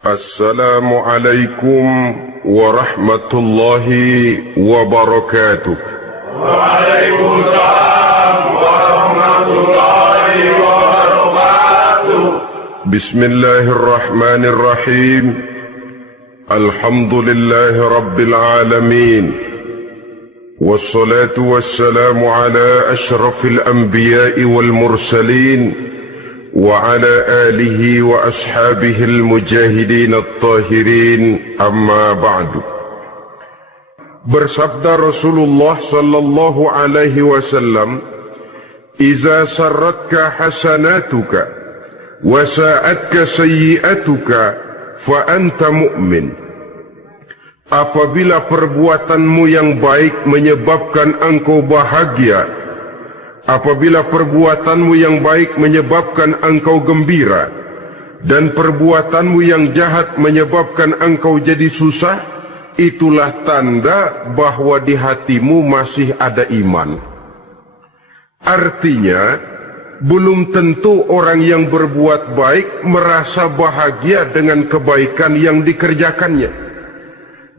Assalamualaikum warahmatullahi wabarakatuh. Waalaikumsalam warahmatullahi wabarakatuh. Bismillahirrahmanirrahim. Alhamdulillahi rabbil alamin. Wassalatu wassalamu ala ashrafil anbiya'i wal mursalin. وعلى آله وأصحابه المجاهدين الطاهرين أما بعد. Bersabda Rasulullah sallallahu alaihi wasallam, "Iza sarratka hasanatuka wa sa'atka sayyi'atuka fa anta mu'min." Apabila perbuatanmu yang baik menyebabkan engkau bahagia, apabila perbuatanmu yang baik menyebabkan engkau gembira, dan perbuatanmu yang jahat menyebabkan engkau jadi susah, itulah tanda bahwa di hatimu masih ada iman. Artinya, belum tentu orang yang berbuat baik merasa bahagia dengan kebaikan yang dikerjakannya.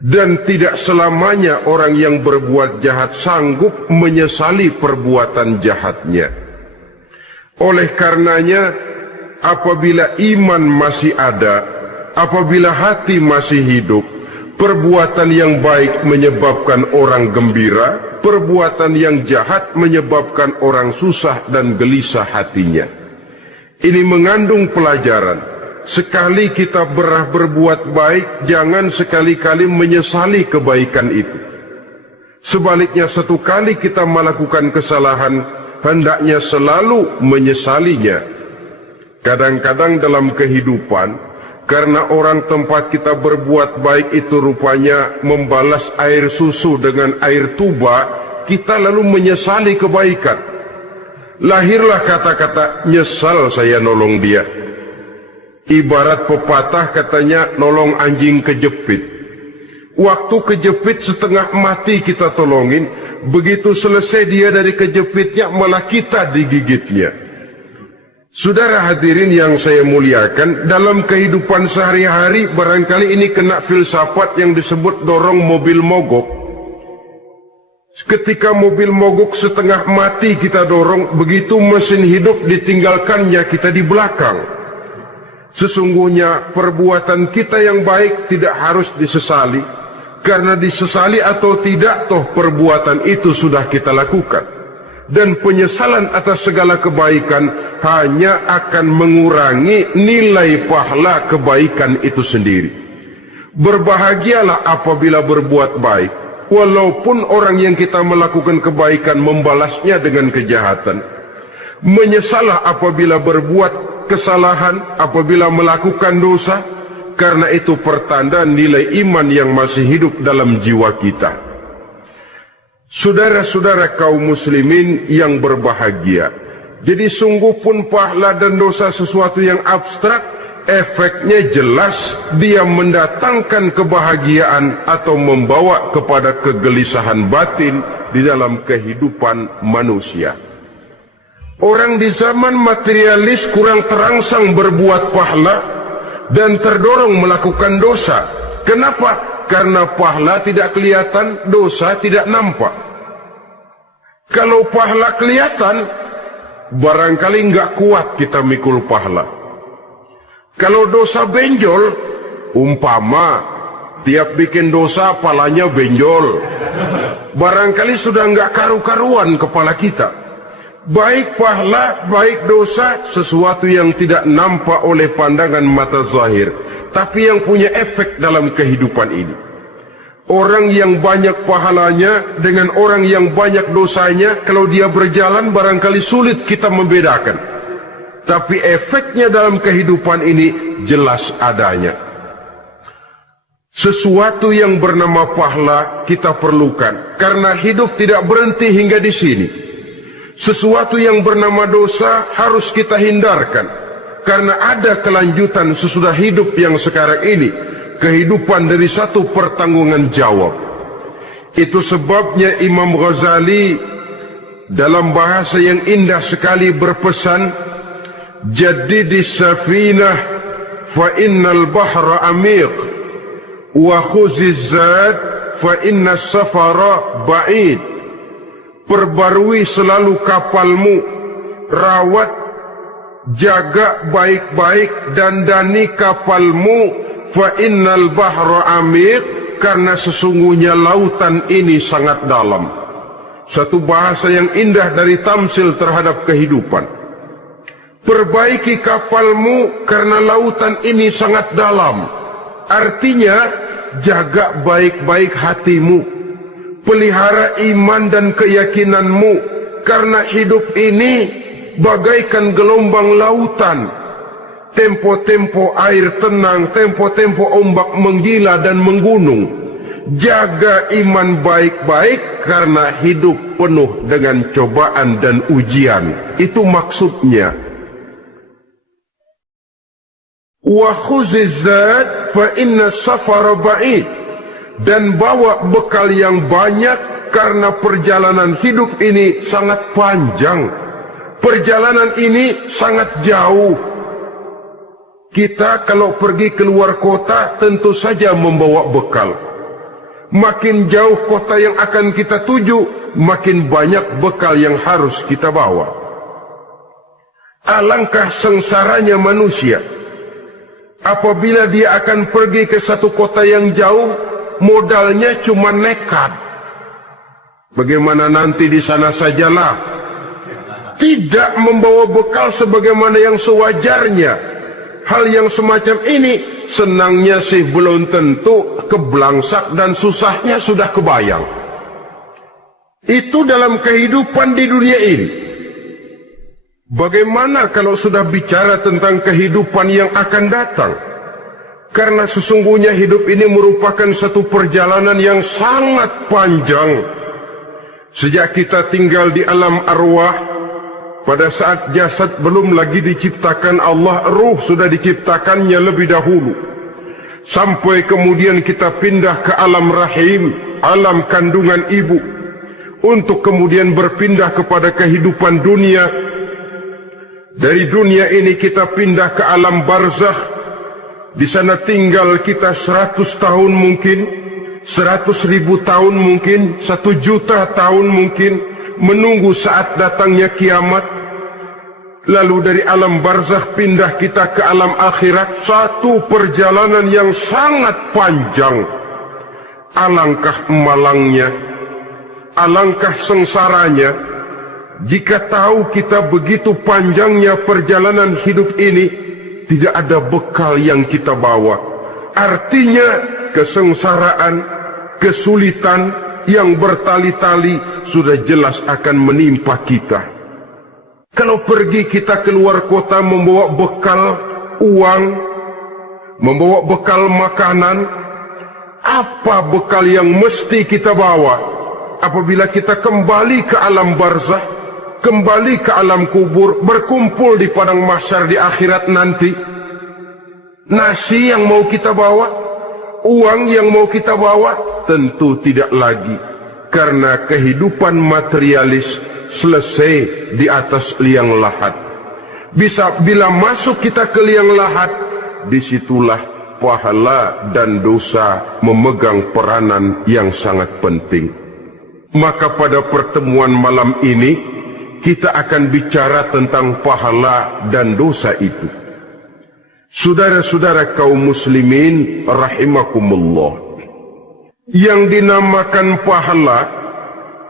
Dan tidak selamanya orang yang berbuat jahat sanggup menyesali perbuatan jahatnya. Oleh karenanya, apabila iman masih ada, apabila hati masih hidup, perbuatan yang baik menyebabkan orang gembira, perbuatan yang jahat menyebabkan orang susah dan gelisah hatinya. Ini mengandung pelajaran. Sekali kita berbuat baik, jangan sekali-kali menyesali kebaikan itu. Sebaliknya, satu kali kita melakukan kesalahan, hendaknya selalu menyesalinya. Kadang-kadang dalam kehidupan, karena orang tempat kita berbuat baik itu rupanya membalas air susu dengan air tuba, kita lalu menyesali kebaikan. Lahirlah kata-kata, "Nyesal saya nolong dia." Ibarat pepatah katanya, nolong anjing kejepit. Waktu kejepit setengah mati kita tolongin, begitu selesai dia dari kejepitnya malah kita digigitnya. Saudara hadirin yang saya muliakan, dalam kehidupan sehari-hari barangkali ini kena filsafat yang disebut dorong mobil mogok. Ketika mobil mogok setengah mati kita dorong, begitu mesin hidup ditinggalkannya kita di belakang. Sesungguhnya perbuatan kita yang baik tidak harus disesali, karena disesali atau tidak, toh perbuatan itu sudah kita lakukan. Dan penyesalan atas segala kebaikan hanya akan mengurangi nilai pahala kebaikan itu sendiri. Berbahagialah apabila berbuat baik, walaupun orang yang kita melakukan kebaikan membalasnya dengan kejahatan. Menyesalah apabila berbuat kesalahan, apabila melakukan dosa, karena itu pertanda nilai iman yang masih hidup dalam jiwa kita. Saudara-saudara kaum muslimin yang berbahagia, jadi sungguh pun pahala dan dosa sesuatu yang abstrak, efeknya jelas dia mendatangkan kebahagiaan atau membawa kepada kegelisahan batin di dalam kehidupan manusia. Orang di zaman materialis kurang terangsang berbuat pahala dan terdorong melakukan dosa. Kenapa? Karena pahala tidak kelihatan, dosa tidak nampak. Kalau pahala kelihatan, barangkali enggak kuat kita mikul pahala. Kalau dosa benjol, umpama tiap bikin dosa palanya benjol, barangkali sudah enggak karu-karuan kepala kita. Baik pahala, baik dosa, sesuatu yang tidak nampak oleh pandangan mata zahir, tapi yang punya efek dalam kehidupan ini. Orang yang banyak pahalanya dengan orang yang banyak dosanya, kalau dia berjalan barangkali sulit kita membedakan. Tapi efeknya dalam kehidupan ini jelas adanya. Sesuatu yang bernama pahala kita perlukan, karena hidup tidak berhenti hingga di sini. Sesuatu yang bernama dosa harus kita hindarkan, karena ada kelanjutan sesudah hidup yang sekarang ini, kehidupan dari satu pertanggungan jawab. Itu sebabnya Imam Ghazali dalam bahasa yang indah sekali berpesan, "Jaddidis safinah fa innal bahra amiq wa khuziz zad fa inna safara ba'id. Perbarui selalu kapalmu, rawat, jaga baik-baik, dandani kapalmu, fa innal bahra amiq, karena sesungguhnya lautan ini sangat dalam. Satu bahasa yang indah dari tamsil terhadap kehidupan. Perbaiki kapalmu karena lautan ini sangat dalam. Artinya, jaga baik-baik hatimu. Pelihara iman dan keyakinanmu, karena hidup ini bagaikan gelombang lautan. Tempo-tempo air tenang, tempo-tempo ombak menggila dan menggunung. Jaga iman baik-baik karena hidup penuh dengan cobaan dan ujian. Itu maksudnya. Wa khuziz zad fa inna safara ba'id. Dan bawa bekal yang banyak karena perjalanan hidup ini sangat panjang. Perjalanan ini sangat jauh. Kita kalau pergi keluar kota tentu saja membawa bekal. Makin jauh kota yang akan kita tuju, makin banyak bekal yang harus kita bawa. Alangkah sengsaranya manusia apabila dia akan pergi ke satu kota yang jauh, modalnya cuma nekat. Bagaimana nanti di sana sajalah. Tidak membawa bekal sebagaimana yang sewajarnya. Hal yang semacam ini senangnya sih belum tentu, keblangsak dan susahnya sudah kebayang. Itu dalam kehidupan di dunia ini. Bagaimana kalau sudah bicara tentang kehidupan yang akan datang? Karena sesungguhnya hidup ini merupakan satu perjalanan yang sangat panjang. Sejak kita tinggal di alam arwah, pada saat jasad belum lagi diciptakan Allah, ruh sudah diciptakannya lebih dahulu. Sampai kemudian kita pindah ke alam rahim, alam kandungan ibu. Untuk kemudian berpindah kepada kehidupan dunia. Dari dunia ini kita pindah ke alam barzakh. Di sana tinggal kita 100 tahun mungkin, 100.000 tahun mungkin, 1 juta tahun mungkin, menunggu saat datangnya kiamat. Lalu dari alam barzakh pindah kita ke alam akhirat, satu perjalanan yang sangat panjang. Alangkah malangnya, alangkah sengsaranya, jika tahu kita begitu panjangnya perjalanan hidup ini, tidak ada bekal yang kita bawa. Artinya kesengsaraan, kesulitan yang bertali-tali sudah jelas akan menimpa kita. Kalau pergi kita keluar kota membawa bekal uang, membawa bekal makanan, apa bekal yang mesti kita bawa? Apabila kita kembali ke alam barzakh, kembali ke alam kubur, berkumpul di padang mahsyar di akhirat nanti, nasi yang mau kita bawa, uang yang mau kita bawa, tentu tidak lagi. Karena kehidupan materialis selesai di atas liang lahat. Bila masuk kita ke liang lahat, disitulah pahala dan dosa memegang peranan yang sangat penting. Maka pada pertemuan malam ini, kita akan bicara tentang pahala dan dosa itu. Saudara-saudara kaum muslimin rahimakumullah, yang dinamakan pahala,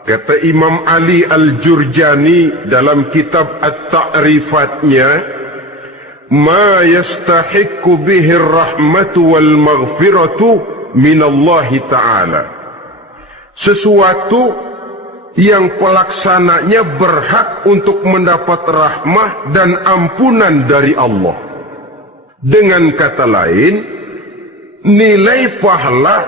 kata Imam Ali Al-Jurjani dalam kitab At-Ta'rifatnya, ma yastahiqqu bihi ar-rahmatu wal maghfiratu minallahi ta'ala. Sesuatu yang pelaksananya berhak untuk mendapat rahmah dan ampunan dari Allah. Dengan kata lain, nilai pahala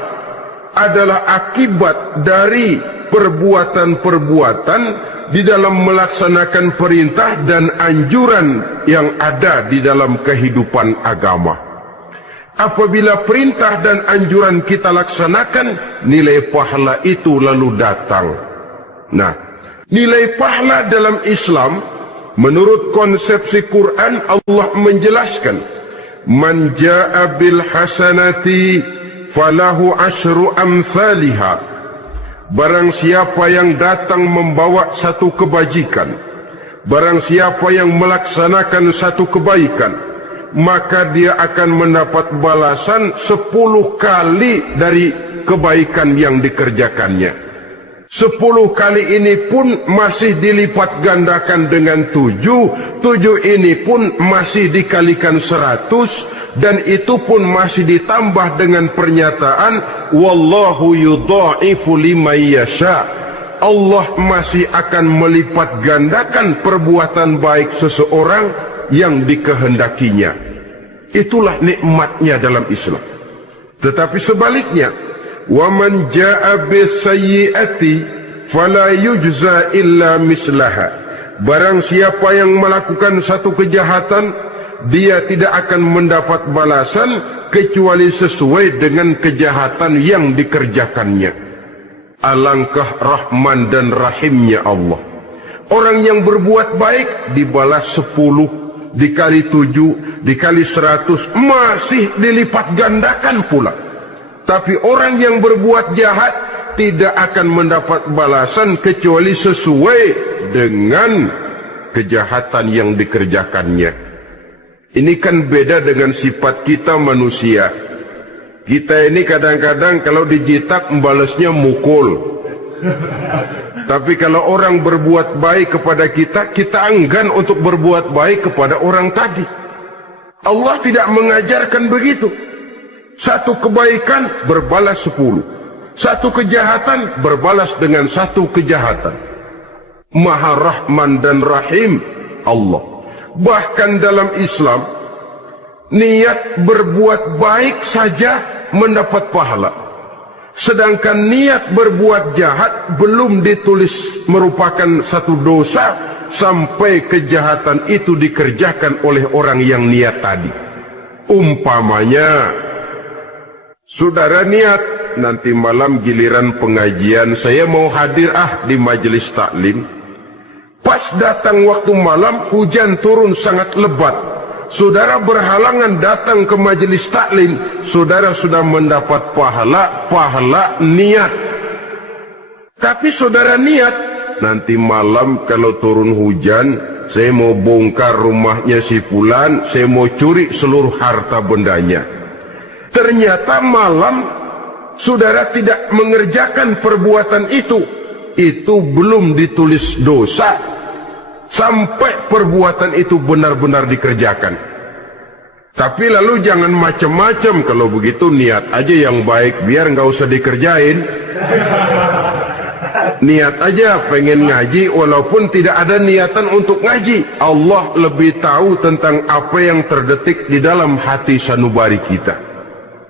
adalah akibat dari perbuatan-perbuatan di dalam melaksanakan perintah dan anjuran yang ada di dalam kehidupan agama. Apabila perintah dan anjuran kita laksanakan, nilai pahala itu lalu datang. Nah, nilai pahala dalam Islam, menurut konsepsi Quran, Allah menjelaskan Man jaa bil hasanati falahu asyru amsalha. Barang siapa yang datang membawa satu kebajikan, barang siapa yang melaksanakan satu kebaikan, maka dia akan mendapat balasan 10 kali dari kebaikan yang dikerjakannya. 10 kali ini pun masih dilipat gandakan dengan 7 ini pun masih dikalikan 100, dan itu pun masih ditambah dengan pernyataan wallahu yudha'ifu liman yasha. Allah masih akan melipat gandakan perbuatan baik seseorang yang dikehendakinya. Itulah nikmatnya dalam Islam. Tetapi sebaliknya, wa man jaa bisayyi'ati fala yujza illa mislaha. Barang siapa yang melakukan satu kejahatan, dia tidak akan mendapat balasan kecuali sesuai dengan kejahatan yang dikerjakannya. Alangkah rahman dan rahimnya Allah. Orang yang berbuat baik dibalas 10, dikali 7, dikali 100, masih dilipat gandakan pula. Tapi orang yang berbuat jahat tidak akan mendapat balasan kecuali sesuai dengan kejahatan yang dikerjakannya. Ini kan beda dengan sifat kita manusia. Kita ini kadang-kadang kalau dijitak membalasnya mukul. Tapi kalau orang berbuat baik kepada kita, kita enggan untuk berbuat baik kepada orang tadi. Allah tidak mengajarkan begitu. Satu kebaikan berbalas 10. Satu kejahatan berbalas dengan satu kejahatan. Maha Rahman dan Rahim Allah. Bahkan dalam Islam, niat berbuat baik saja mendapat pahala. Sedangkan niat berbuat jahat belum ditulis merupakan satu dosa sampai kejahatan itu dikerjakan oleh orang yang niat tadi. Umpamanya, saudara niat, nanti malam giliran pengajian saya mau hadir di majelis taklim. Pas datang waktu malam, hujan turun sangat lebat. Saudara berhalangan datang ke majelis taklim, saudara sudah mendapat pahala niat. Tapi saudara niat, nanti malam kalau turun hujan, saya mau bongkar rumahnya si fulan, saya mau curi seluruh harta bendanya. Ternyata malam saudara tidak mengerjakan perbuatan itu belum ditulis dosa sampai perbuatan itu benar-benar dikerjakan. Tapi lalu jangan macam-macam. Kalau begitu niat aja yang baik, biar nggak usah dikerjain. Niat aja pengen ngaji walaupun tidak ada niatan untuk ngaji. Allah lebih tahu tentang apa yang terdetik di dalam hati sanubari kita.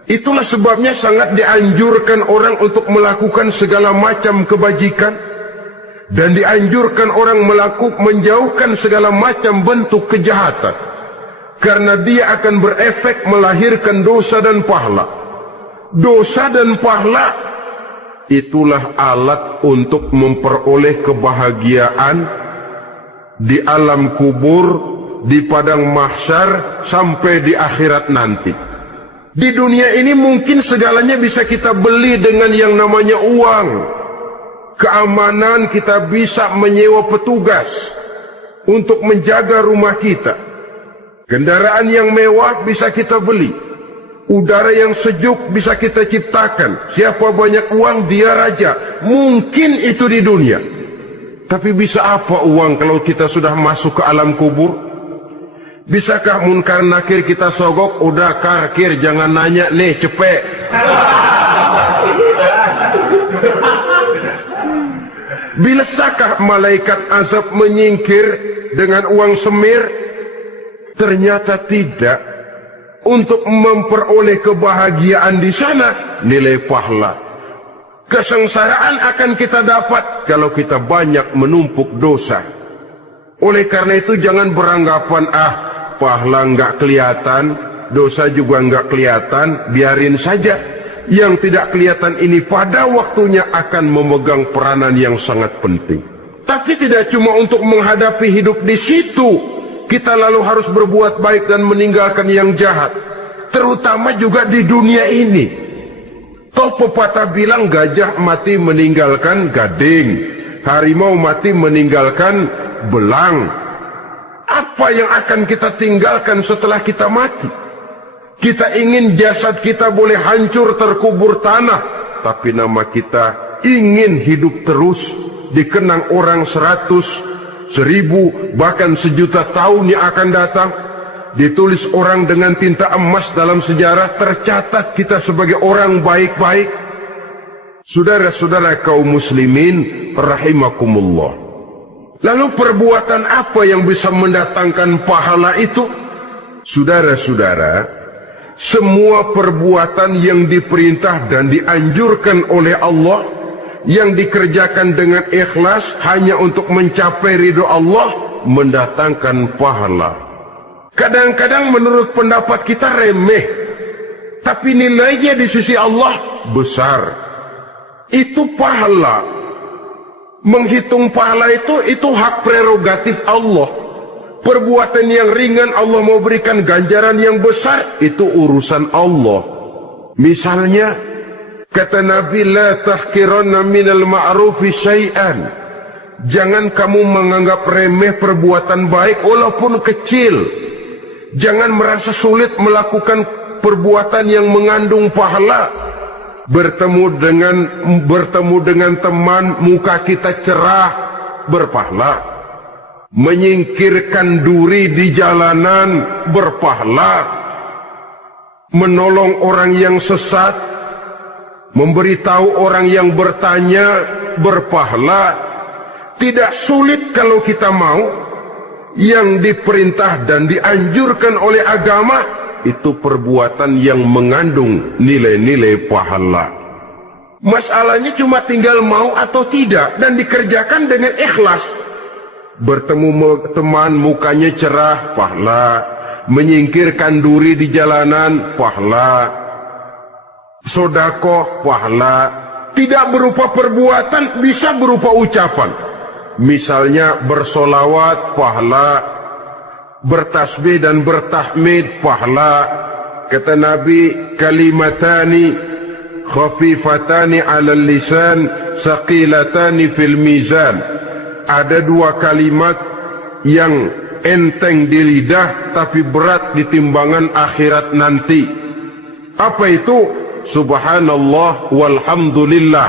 Itulah sebabnya sangat dianjurkan orang untuk melakukan segala macam kebajikan, dan dianjurkan orang menjauhkan segala macam bentuk kejahatan, karena dia akan berefek melahirkan dosa dan pahala. Dosa dan pahala itulah alat untuk memperoleh kebahagiaan di alam kubur, di padang mahsyar, sampai di akhirat nanti. Di dunia ini mungkin segalanya bisa kita beli dengan yang namanya uang. Keamanan kita bisa menyewa petugas untuk menjaga rumah kita. Kendaraan yang mewah bisa kita beli. Udara yang sejuk bisa kita ciptakan. Siapa banyak uang, dia raja. Mungkin itu di dunia. Tapi bisa apa uang kalau kita sudah masuk ke alam kubur? Bisakah munkar nakir kita sogok? Udah karkir, jangan nanya nih, cepet. Bisakah malaikat azab menyingkir dengan uang semir? Ternyata tidak. Untuk memperoleh kebahagiaan di sana, nilai pahala. Kesengsaraan akan kita dapat kalau kita banyak menumpuk dosa. Oleh karena itu jangan beranggapan, pahala nggak kelihatan, dosa juga nggak kelihatan, biarin saja. Yang tidak kelihatan ini pada waktunya akan memegang peranan yang sangat penting. Tapi tidak cuma untuk menghadapi hidup di situ, kita lalu harus berbuat baik dan meninggalkan yang jahat. terutama juga di dunia ini. Toh pepatah bilang gajah mati meninggalkan gading, harimau mati meninggalkan belang. Apa yang akan kita tinggalkan setelah kita mati? Kita ingin jasad kita boleh hancur terkubur tanah, tapi nama kita ingin hidup terus, dikenang orang 100, 1000, bahkan 1.000.000 tahun yang akan datang. Ditulis orang dengan tinta emas dalam sejarah, tercatat kita sebagai orang baik-baik. Saudara-saudara kaum muslimin rahimakumullah. Lalu perbuatan apa yang bisa mendatangkan pahala itu? Saudara-saudara, semua perbuatan yang diperintah dan dianjurkan oleh Allah, yang dikerjakan dengan ikhlas hanya untuk mencapai ridho Allah, mendatangkan pahala. Kadang-kadang menurut pendapat kita remeh, tapi nilainya di sisi Allah besar. Itu pahala. Menghitung pahala itu hak prerogatif Allah. Perbuatan yang ringan Allah mau berikan ganjaran yang besar, itu urusan Allah. Misalnya, kata Nabi, la tahkiranna minal ma'rufi syai'an. Jangan kamu menganggap remeh perbuatan baik walaupun kecil. Jangan merasa sulit melakukan perbuatan yang mengandung pahala. Bertemu dengan teman, muka kita cerah, berpahala. Menyingkirkan duri di jalanan, berpahala. Menolong orang yang sesat, memberitahu orang yang bertanya, berpahala. Tidak sulit kalau kita mau. Yang diperintah dan dianjurkan oleh agama, itu perbuatan yang mengandung nilai-nilai pahala. Masalahnya cuma tinggal mau atau tidak, dan dikerjakan dengan ikhlas. Bertemu teman, mukanya cerah, pahala. Menyingkirkan duri di jalanan, pahala. Sedekah, pahala. Tidak berupa perbuatan, bisa berupa ucapan. Misalnya bersolawat, pahala. Bertasbih dan bertahmid, pahala. Kata Nabi, kalimatani khafifatani 'alal lisan, saqilatani fil mizan. Ada dua kalimat yang enteng di lidah tapi berat di timbangan akhirat nanti. Apa itu? Subhanallah walhamdulillah.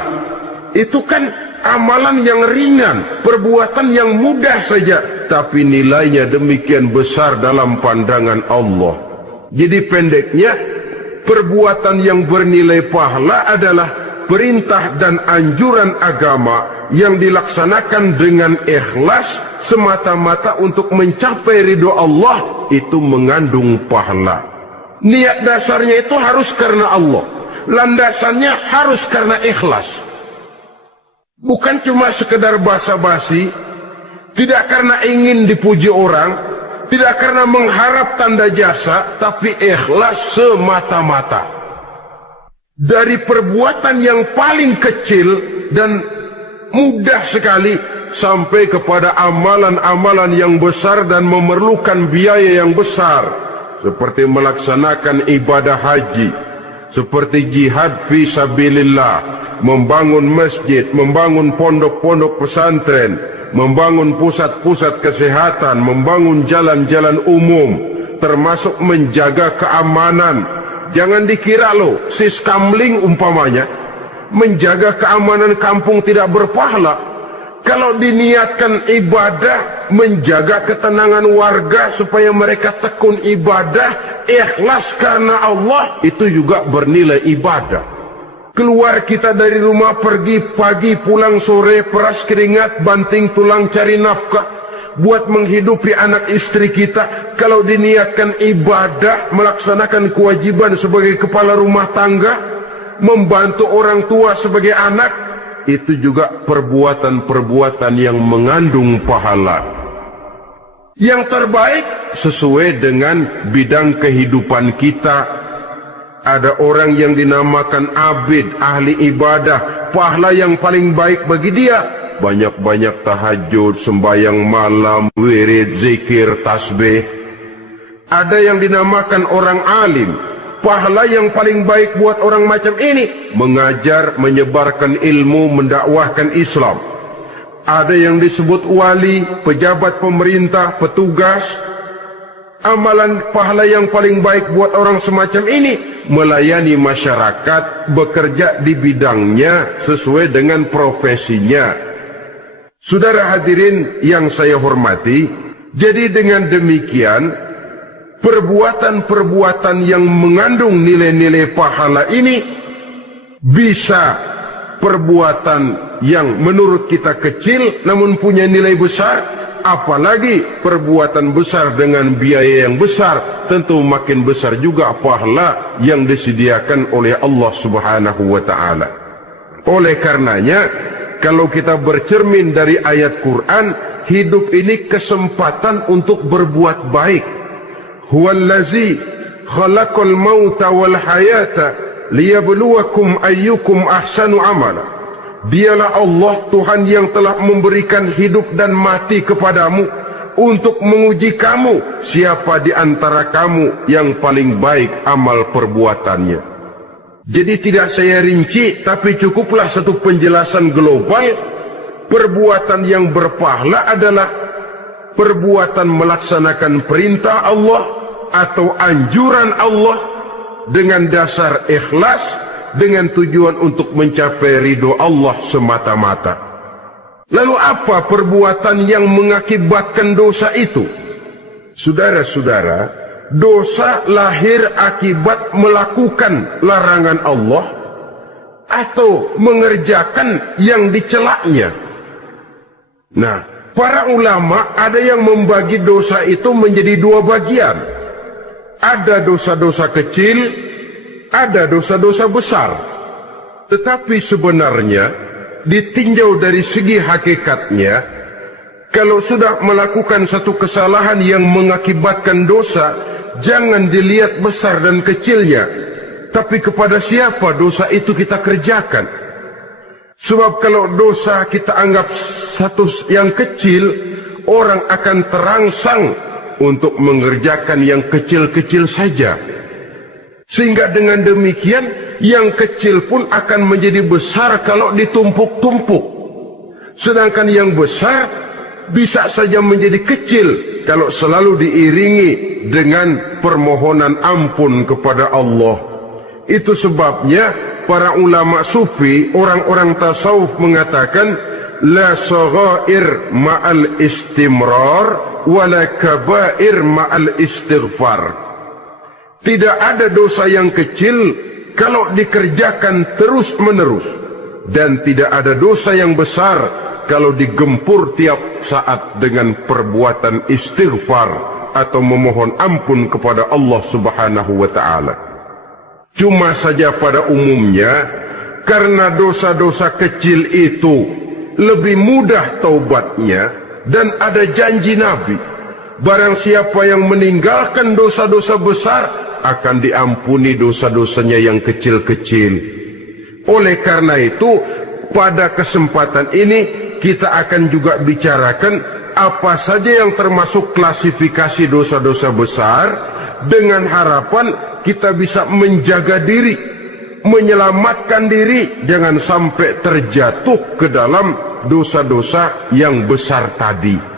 Itu kan amalan yang ringan, perbuatan yang mudah saja, tapi nilainya demikian besar dalam pandangan Allah. Jadi pendeknya, perbuatan yang bernilai pahala adalah perintah dan anjuran agama yang dilaksanakan dengan ikhlas semata-mata untuk mencapai ridho Allah, itu mengandung pahala. Niat dasarnya itu harus karena Allah, landasannya harus karena ikhlas. Bukan cuma sekedar basa-basi, tidak karena ingin dipuji orang, tidak karena mengharap tanda jasa, tapi ikhlas semata-mata. Dari perbuatan yang paling kecil dan mudah sekali, sampai kepada amalan-amalan yang besar dan memerlukan biaya yang besar, seperti melaksanakan ibadah haji, seperti jihad fi sabilillah, membangun masjid, membangun pondok-pondok pesantren, membangun pusat-pusat kesehatan, membangun jalan-jalan umum, termasuk menjaga keamanan. Jangan dikira loh, siskamling umpamanya, menjaga keamanan kampung tidak berpahala. Kalau diniatkan ibadah, menjaga ketenangan warga supaya mereka tekun ibadah, ikhlas karena Allah, itu juga bernilai ibadah. Keluar kita dari rumah, pergi pagi, pulang sore, peras keringat, banting tulang cari nafkah, buat menghidupi anak istri kita. Kalau diniatkan ibadah, melaksanakan kewajiban sebagai kepala rumah tangga, membantu orang tua sebagai anak, itu juga perbuatan-perbuatan yang mengandung pahala. Yang terbaik sesuai dengan bidang kehidupan kita. Ada orang yang dinamakan abid, ahli ibadah, pahala yang paling baik bagi dia, banyak-banyak tahajud, sembahyang malam, wirid, zikir, tasbih. Ada yang dinamakan orang alim, pahala yang paling baik buat orang macam ini? Mengajar, menyebarkan ilmu, mendakwahkan Islam. Ada yang disebut wali, pejabat pemerintah, petugas. Amalan pahala yang paling baik buat orang semacam ini melayani masyarakat, bekerja di bidangnya sesuai dengan profesinya. Saudara hadirin yang saya hormati, jadi dengan demikian perbuatan-perbuatan yang mengandung nilai-nilai pahala ini bisa perbuatan yang menurut kita kecil namun punya nilai besar, apalagi perbuatan besar dengan biaya yang besar, tentu makin besar juga pahala yang disediakan oleh Allah Subhanahu wa taala. Oleh karenanya, kalau kita bercermin dari ayat Quran, hidup ini kesempatan untuk berbuat baik. Huwallazi khalaqal mauta wal hayata liyabluwakum ayyukum ahsanu amala. Dialah Allah Tuhan yang telah memberikan hidup dan mati kepadamu untuk menguji kamu siapa di antara kamu yang paling baik amal perbuatannya. Jadi tidak saya rinci, tapi cukuplah satu penjelasan global. Perbuatan yang berpahala adalah perbuatan melaksanakan perintah Allah atau anjuran Allah dengan dasar ikhlas, dengan tujuan untuk mencapai ridho Allah semata-mata. Lalu apa perbuatan yang mengakibatkan dosa itu? Saudara-saudara, dosa lahir akibat melakukan larangan Allah atau mengerjakan yang dicelaknya. Nah, para ulama ada yang membagi dosa itu menjadi dua bagian. Ada dosa-dosa kecil, ada dosa-dosa besar. Tetapi sebenarnya ditinjau dari segi hakikatnya, kalau sudah melakukan satu kesalahan yang mengakibatkan dosa, jangan dilihat besar dan kecilnya, tapi kepada siapa dosa itu kita kerjakan. Sebab kalau dosa kita anggap satu yang kecil, orang akan terangsang untuk mengerjakan yang kecil-kecil saja. Sehingga dengan demikian, yang kecil pun akan menjadi besar kalau ditumpuk-tumpuk. Sedangkan yang besar bisa saja menjadi kecil kalau selalu diiringi dengan permohonan ampun kepada Allah. Itu sebabnya para ulama sufi, orang-orang tasawuf mengatakan la saghair ma'al istimrar wala kabair ma'al istighfar. Tidak ada dosa yang kecil kalau dikerjakan terus-menerus, dan tidak ada dosa yang besar kalau digempur tiap saat dengan perbuatan istighfar atau memohon ampun kepada Allah Subhanahu wa taala. Cuma saja pada umumnya, karena dosa-dosa kecil itu lebih mudah taubatnya, dan ada janji Nabi, barang siapa yang meninggalkan dosa-dosa besar akan diampuni dosa-dosanya yang kecil-kecil. Oleh karena itu, pada kesempatan ini kita akan juga bicarakan apa saja yang termasuk klasifikasi dosa-dosa besar, dengan harapan kita bisa menjaga diri, menyelamatkan diri, jangan sampai terjatuh ke dalam dosa-dosa yang besar tadi.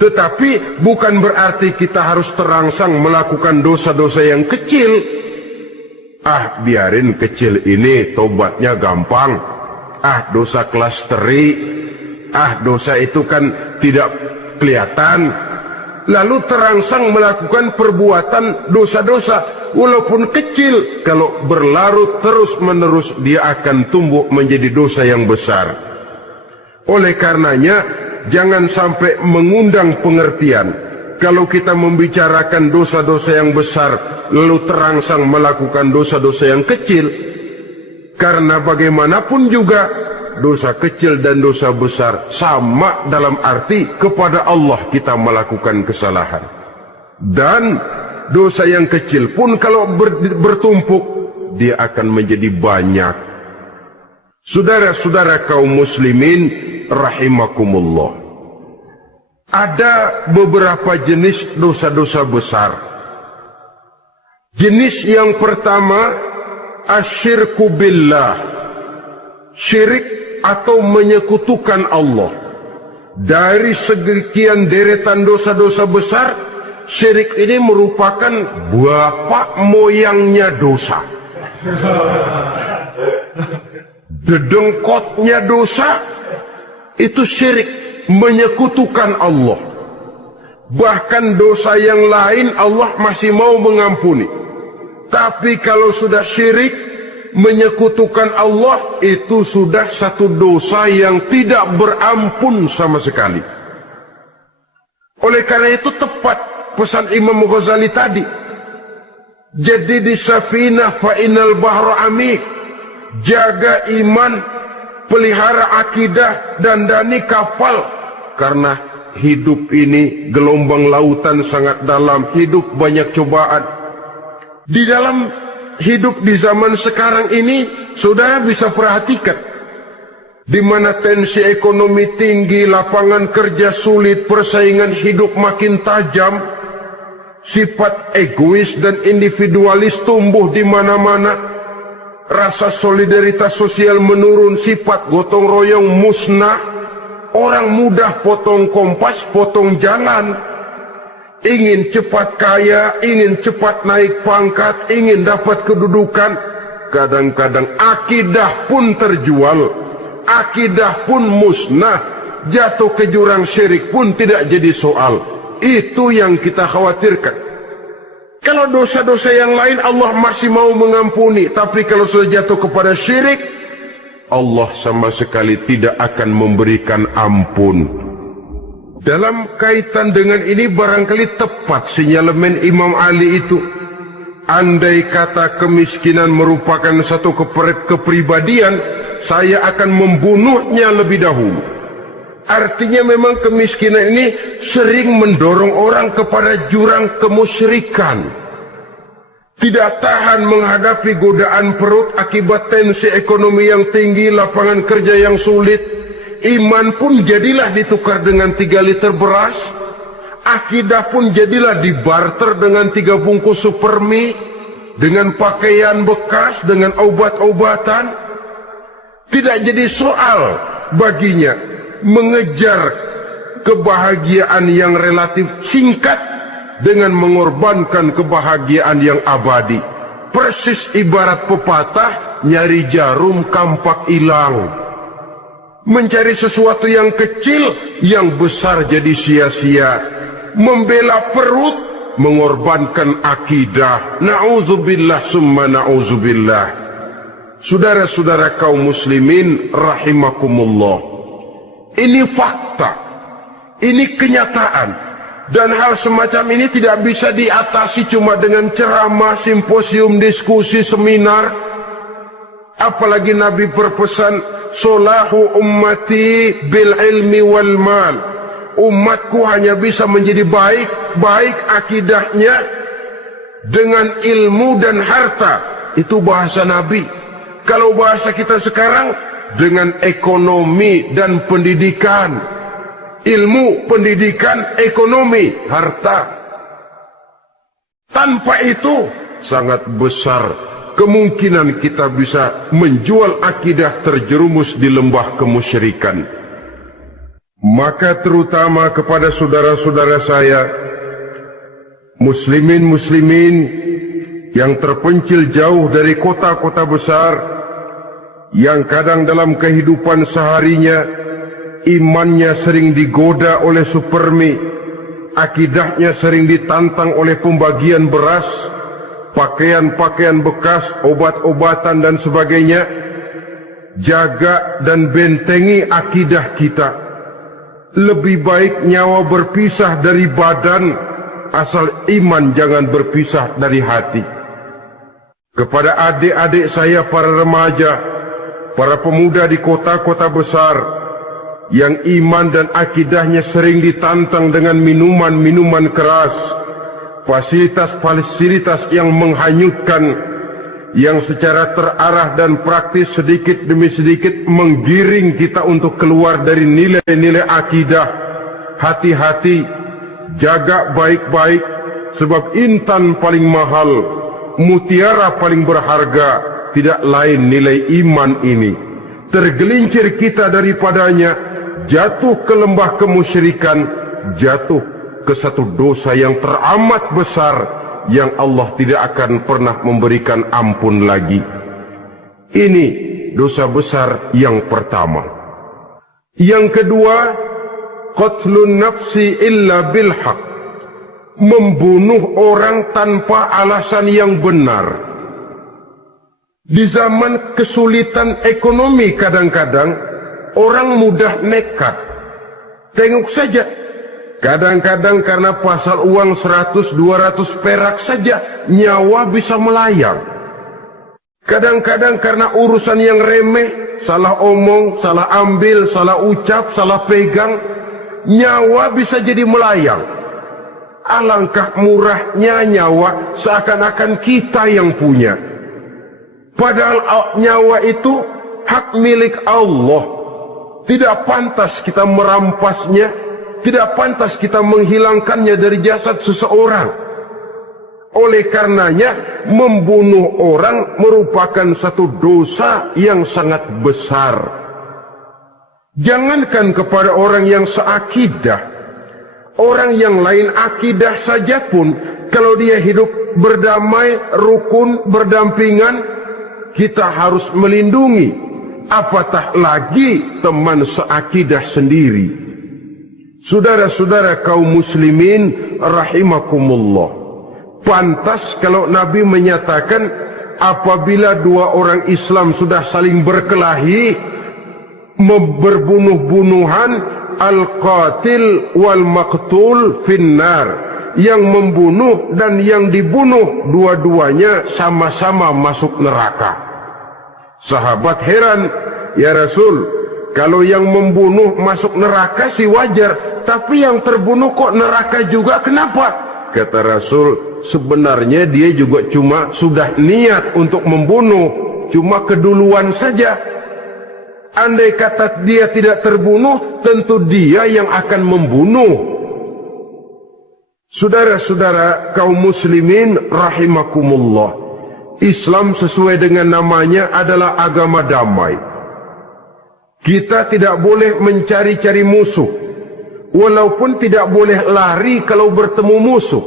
Tetapi bukan berarti kita harus terangsang melakukan dosa-dosa yang kecil. Ah, biarin kecil ini, tobatnya gampang. Ah, dosa kelas teri. Ah, dosa itu kan tidak kelihatan. Lalu terangsang melakukan perbuatan dosa-dosa walaupun kecil, kalau berlarut terus-menerus dia akan tumbuh menjadi dosa yang besar. Oleh karenanya, jangan sampai mengundang pengertian kalau kita membicarakan dosa-dosa yang besar lalu terangsang melakukan dosa-dosa yang kecil. Karena bagaimanapun juga dosa kecil dan dosa besar sama dalam arti kepada Allah kita melakukan kesalahan. Dan dosa yang kecil pun kalau bertumpuk, dia akan menjadi banyak. Saudara-saudara kaum muslimin rahimakumullah, ada beberapa jenis dosa-dosa besar. Jenis yang pertama, asyirku billah, syirik atau menyekutukan Allah. Dari sekian deretan dosa-dosa besar, syirik ini merupakan bapak moyangnya dosa. Dedengkotnya dosa itu syirik, menyekutukan Allah. Bahkan dosa yang lain Allah masih mau mengampuni. Tapi kalau sudah syirik, menyekutukan Allah, itu sudah satu dosa yang tidak berampun sama sekali. Oleh karena itu tepat pesan Imam Ghazali tadi. Jadi di safinah fa innal bahra amik. Jaga iman, pelihara akidah, dandani kapal. Karena hidup ini gelombang lautan sangat dalam, hidup banyak cobaan. Di dalam hidup di zaman sekarang ini, saudara bisa perhatikan, di mana tensi ekonomi tinggi, lapangan kerja sulit, persaingan hidup makin tajam, sifat egois dan individualis tumbuh di mana-mana, rasa solidaritas sosial menurun, sifat gotong royong musnah, orang mudah potong kompas, potong jalan, ingin cepat kaya, ingin cepat naik pangkat, ingin dapat kedudukan. Kadang-kadang akidah pun terjual, akidah pun musnah, jatuh ke jurang syirik pun tidak jadi soal. Itu yang kita khawatirkan. Kalau dosa-dosa yang lain Allah masih mau mengampuni, tapi kalau sudah jatuh kepada syirik, Allah sama sekali tidak akan memberikan ampun. Dalam kaitan dengan ini barangkali tepat sinyalemen Imam Ali itu. Andai kata kemiskinan merupakan satu kepribadian, saya akan membunuhnya lebih dahulu. Artinya memang kemiskinan ini sering mendorong orang kepada jurang kemusyrikan. Tidak tahan menghadapi godaan perut akibat tensi ekonomi yang tinggi, lapangan kerja yang sulit. Iman pun jadilah ditukar dengan 3 liter beras. Akidah pun jadilah dibarter dengan 3 bungkus supermi, dengan pakaian bekas, dengan obat-obatan. Tidak jadi soal baginya mengejar kebahagiaan yang relatif singkat dengan mengorbankan kebahagiaan yang abadi. Persis ibarat pepatah, nyari jarum kampak hilang. Mencari sesuatu yang kecil, yang besar jadi sia-sia. Membela perut, mengorbankan akidah. Na'udzubillah summa na'udzubillah. Saudara-saudara kaum muslimin rahimakumullah. Ini fakta, ini kenyataan, dan hal semacam ini tidak bisa diatasi cuma dengan ceramah, simposium, diskusi, seminar. Apalagi Nabi berpesan, solahu ummati bil ilmi wal mal. Umatku hanya bisa menjadi baik akidahnya dengan ilmu dan harta. Itu bahasa Nabi. Kalau bahasa kita sekarang, dengan ekonomi dan pendidikan. Ilmu, pendidikan, ekonomi, harta. Tanpa itu sangat besar kemungkinan kita bisa menjual akidah terjerumus di lembah kemusyrikan. Maka terutama kepada saudara-saudara saya, muslimin yang terpencil jauh dari kota-kota besar, yang kadang dalam kehidupan seharinya imannya sering digoda oleh supermi, akidahnya sering ditantang oleh pembagian beras, pakaian-pakaian bekas, obat-obatan dan sebagainya. Jaga dan bentengi akidah kita. Lebih baik nyawa berpisah dari badan, asal iman jangan berpisah dari hati. Kepada adik-adik saya para remaja, para pemuda di kota-kota besar yang iman dan akidahnya sering ditantang dengan minuman-minuman keras, fasilitas-fasilitas yang menghanyutkan, yang secara terarah dan praktis sedikit demi sedikit menggiring kita untuk keluar dari nilai-nilai akidah. Hati-hati, jaga baik-baik, sebab intan paling mahal mutiara paling berharga tidak lain nilai iman ini. Tergelincir kita daripadanya, jatuh ke lembah kemusyrikan, jatuh ke satu dosa yang teramat besar yang Allah tidak akan pernah memberikan ampun lagi. Ini dosa besar yang pertama. Yang kedua, qatlun nafsi illa bilhaq, membunuh orang tanpa alasan yang benar. Di zaman kesulitan ekonomi kadang-kadang orang mudah nekat. Tengok saja, kadang-kadang karena pasal uang 100-200 perak saja nyawa bisa melayang. Kadang-kadang karena urusan yang remeh, salah omong, salah ambil, salah ucap, salah pegang, nyawa bisa jadi melayang. Alangkah murahnya nyawa, seakan-akan kita yang punya. Padahal nyawa itu hak milik Allah. Tidak pantas kita merampasnya, tidak pantas kita menghilangkannya dari jasad seseorang. Oleh karenanya, membunuh orang merupakan satu dosa yang sangat besar. Jangankan kepada orang yang seakidah, orang yang lain akidah saja pun, kalau dia hidup berdamai, rukun, berdampingan, kita harus melindungi. Apatah lagi teman seakidah sendiri. Saudara-saudara kaum muslimin rahimakumullah, pantas kalau Nabi menyatakan apabila dua orang Islam sudah saling berkelahi, berbunuh-bunuhan, al-qatil wal maqtul finnar, yang membunuh dan yang dibunuh dua-duanya sama-sama masuk neraka. Sahabat heran, ya Rasul, kalau yang membunuh masuk neraka sih wajar, tapi yang terbunuh kok neraka juga, kenapa? Kata Rasul, sebenarnya dia juga cuma sudah niat untuk membunuh, cuma keduluan saja. Andai kata dia tidak terbunuh, tentu dia yang akan membunuh. Saudara-saudara kaum muslimin rahimakumullah, Islam sesuai dengan namanya adalah agama damai. Kita tidak boleh mencari-cari musuh, walaupun tidak boleh lari kalau bertemu musuh.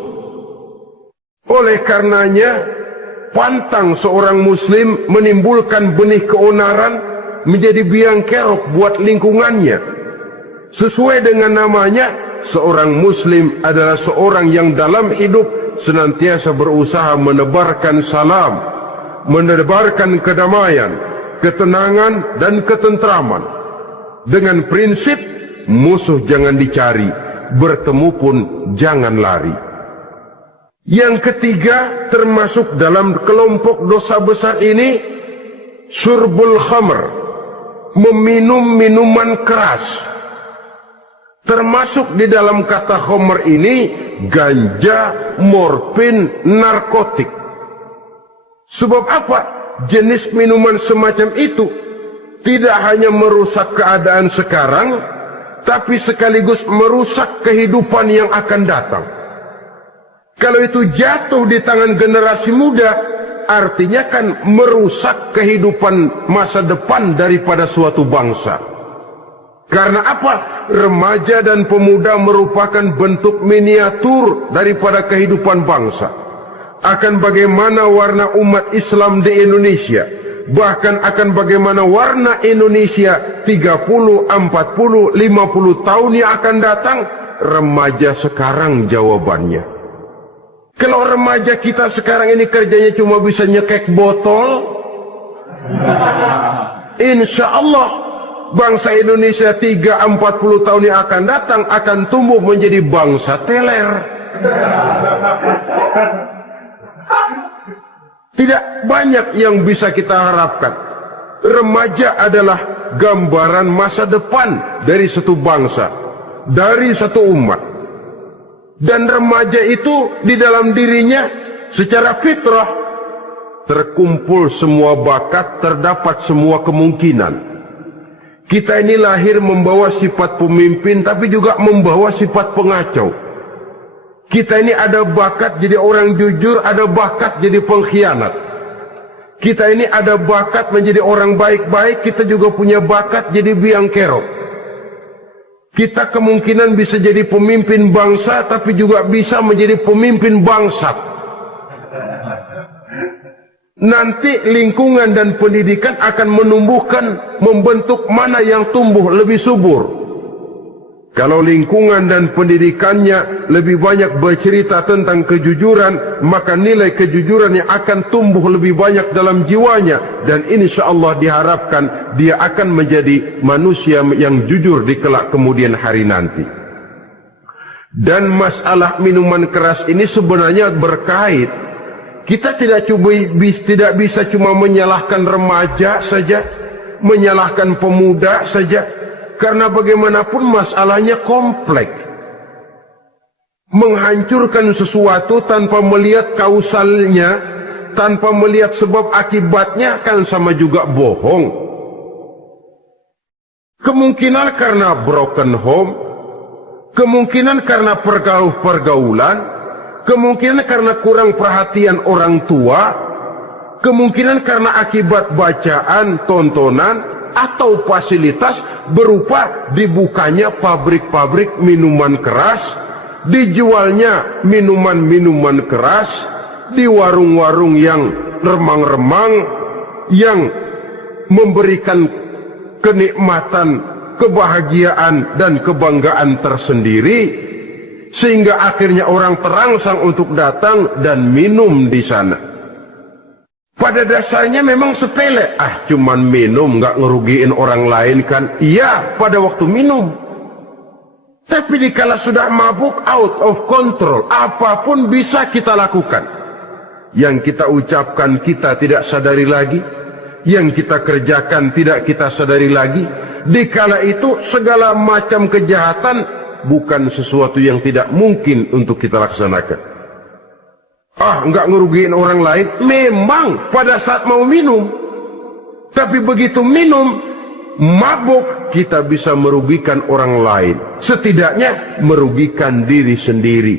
Oleh karenanya, pantang seorang muslim menimbulkan benih keonaran menjadi biang kerok buat lingkungannya. Sesuai dengan namanya, seorang muslim adalah seorang yang dalam hidup senantiasa berusaha menebarkan salam, menebarkan kedamaian, ketenangan dan ketentraman. Dengan prinsip musuh jangan dicari, bertemu pun jangan lari. Yang ketiga, termasuk dalam kelompok dosa besar ini, syurbul khamr, meminum minuman keras. Termasuk di dalam kata khamr ini ganja, morfin, narkotik. Sebab apa? Jenis minuman semacam itu tidak hanya merusak keadaan sekarang, tapi sekaligus merusak kehidupan yang akan datang. Kalau itu jatuh di tangan generasi muda, artinya kan merusak kehidupan masa depan daripada suatu bangsa. Karena apa? Remaja dan pemuda merupakan bentuk miniatur daripada kehidupan bangsa. Akan bagaimana warna umat Islam di Indonesia, bahkan akan bagaimana warna Indonesia 30, 40, 50 tahun yang akan datang, remaja sekarang jawabannya. Kalau remaja kita sekarang ini kerjanya cuma bisa nyekek botol, insya Allah bangsa Indonesia 30-40 tahun yang akan datang akan tumbuh menjadi bangsa teler. Tidak banyak yang bisa kita harapkan. Remaja adalah gambaran masa depan dari satu bangsa, dari satu umat. Dan remaja itu di dalam dirinya secara fitrah terkumpul semua bakat, terdapat semua kemungkinan. Kita ini lahir membawa sifat pemimpin, tapi juga membawa sifat pengacau. Kita ini ada bakat jadi orang jujur, ada bakat jadi pengkhianat. Kita ini ada bakat menjadi orang baik-baik, kita juga punya bakat jadi biang kerok. Kita kemungkinan bisa jadi pemimpin bangsa, tapi juga bisa menjadi pemimpin bangsat. Nanti lingkungan dan pendidikan akan menumbuhkan, membentuk mana yang tumbuh lebih subur. Kalau lingkungan dan pendidikannya lebih banyak bercerita tentang kejujuran, maka nilai kejujuran yang akan tumbuh lebih banyak dalam jiwanya. Dan insyaAllah diharapkan dia akan menjadi manusia yang jujur di kelak kemudian hari nanti. Dan masalah minuman keras ini sebenarnya berkait. Kita tidak bisa cuma menyalahkan remaja saja, menyalahkan pemuda saja. Karena bagaimanapun masalahnya kompleks. Menghancurkan sesuatu tanpa melihat kausalnya, tanpa melihat sebab akibatnya, kan sama juga bohong. Kemungkinan karena broken home, kemungkinan karena pergaulan, kemungkinan karena kurang perhatian orang tua, kemungkinan karena akibat bacaan, tontonan, atau fasilitas berupa dibukanya pabrik-pabrik minuman keras, dijualnya minuman-minuman keras di warung-warung yang remang-remang, yang memberikan kenikmatan, kebahagiaan dan kebanggaan tersendiri, sehingga akhirnya orang terangsang untuk datang dan minum di sana. Pada dasarnya memang sepele. Cuman minum, gak ngerugiin orang lain kan? Iya, pada waktu minum. Tapi dikala sudah mabuk, out of control, apapun bisa kita lakukan. Yang kita ucapkan kita tidak sadari lagi, yang kita kerjakan tidak kita sadari lagi. Dikala itu segala macam kejahatan bukan sesuatu yang tidak mungkin untuk kita laksanakan. Enggak ngerugiin orang lain. Memang pada saat mau minum. Tapi begitu minum, mabuk, kita bisa merugikan orang lain. Setidaknya merugikan diri sendiri.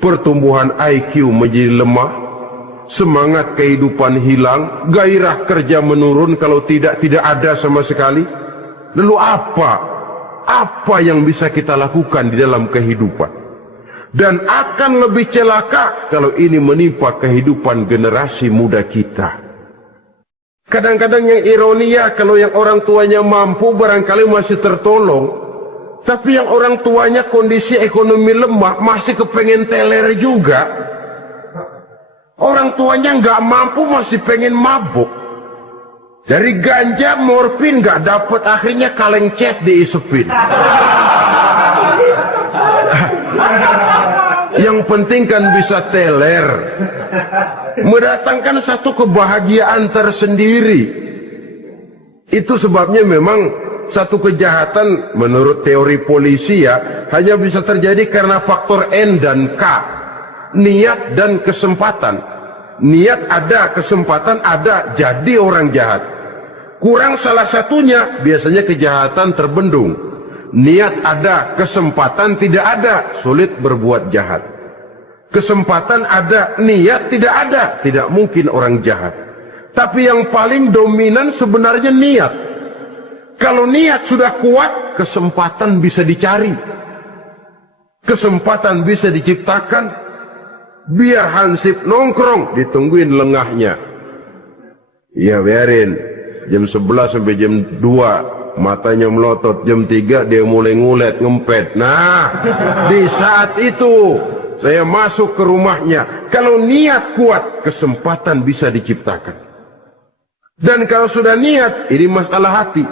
Pertumbuhan IQ menjadi lemah. Semangat kehidupan hilang. Gairah kerja menurun, kalau tidak ada sama sekali. Lalu apa? Apa yang bisa kita lakukan di dalam kehidupan? Dan akan lebih celaka kalau ini menimpa kehidupan generasi muda kita. Kadang-kadang yang ironi ya, kalau yang orang tuanya mampu barangkali masih tertolong. Tapi yang orang tuanya kondisi ekonomi lemah masih kepengen teler juga. Orang tuanya nggak mampu masih pengen mabuk. Dari ganja, morfin nggak dapat, akhirnya kaleng cet diisepin. Yang penting kan bisa teler, mendatangkan satu kebahagiaan tersendiri. Itu sebabnya memang satu kejahatan menurut teori polisi ya, hanya bisa terjadi karena faktor N dan K, niat dan kesempatan. Niat ada, kesempatan ada, jadi orang jahat. Kurang salah satunya, biasanya kejahatan terbendung. Niat ada, kesempatan tidak ada, sulit berbuat jahat. Kesempatan ada, niat tidak ada, tidak mungkin orang jahat. Tapi yang paling dominan sebenarnya niat. Kalau niat sudah kuat, kesempatan bisa dicari. Kesempatan bisa diciptakan. Biar hansip nongkrong, ditungguin lengahnya. Ya biarin, jam 11 sampai jam 2. Matanya melotot, jam 3 dia mulai ngulet, ngempet. Nah, di saat itu saya masuk ke rumahnya. Kalau niat kuat, kesempatan bisa diciptakan. Dan kalau sudah niat, ini masalah hati.